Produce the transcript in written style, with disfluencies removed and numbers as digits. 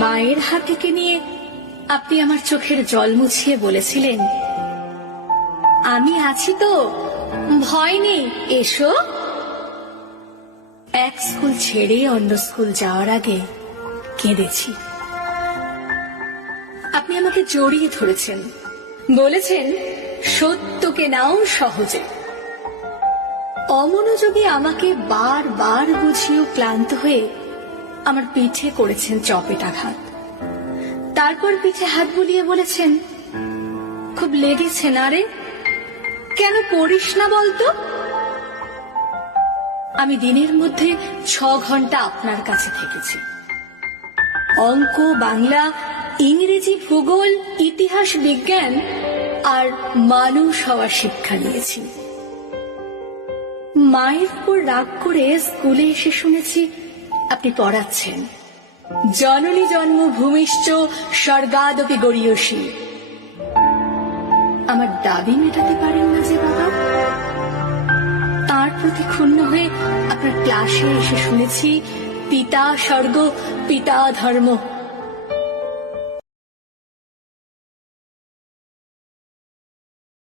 মায়ের হাত থেকে নিয়ে আপনি আমার চোখের জল মুছিয়ে বলেছিলেন, আমি আছি তো, ভয় নেই, এসো। এক স্কুল ছেড়ে অন্য স্কুল যাওয়ার আগে কেঁদেছি। আপনি আমাকে জড়িয়ে ধরেছেন, বলেছেন সত্যকে নাও সহজে। অমনোযোগী আমাকে বারবার বুঝিয়েও ক্লান্ত হয়ে আমার পিঠে করেছেন চপেটাঘাত। তারপর পিঠে হাত বুলিয়ে বলেছেন, খুব লেগেছে না রে, কেন পড়িস না বলতো? আমি দিনের মধ্যে 6 ঘন্টা আপনার কাছে থেকেছি। অঙ্ক, বাংলা, ইংরেজি, ভূগোল, ইতিহাস, বিজ্ঞান আর মানুষ হওয়ার শিক্ষা নিয়েছি। মায়ের উপর রাগ করে স্কুলে এসে শুনেছি আপনি পড়াচ্ছেন, জননী জন্মভূমিশ্চ স্বর্গাদপি গরীয়সী। আমার দাবি মেটাতে পারেন না যে বাবা? তার প্রতি ক্ষুণ্ণ হয়ে আপনার ক্লাসে এসে শুনেছি পিতা স্বর্গ, পিতা ধর্ম।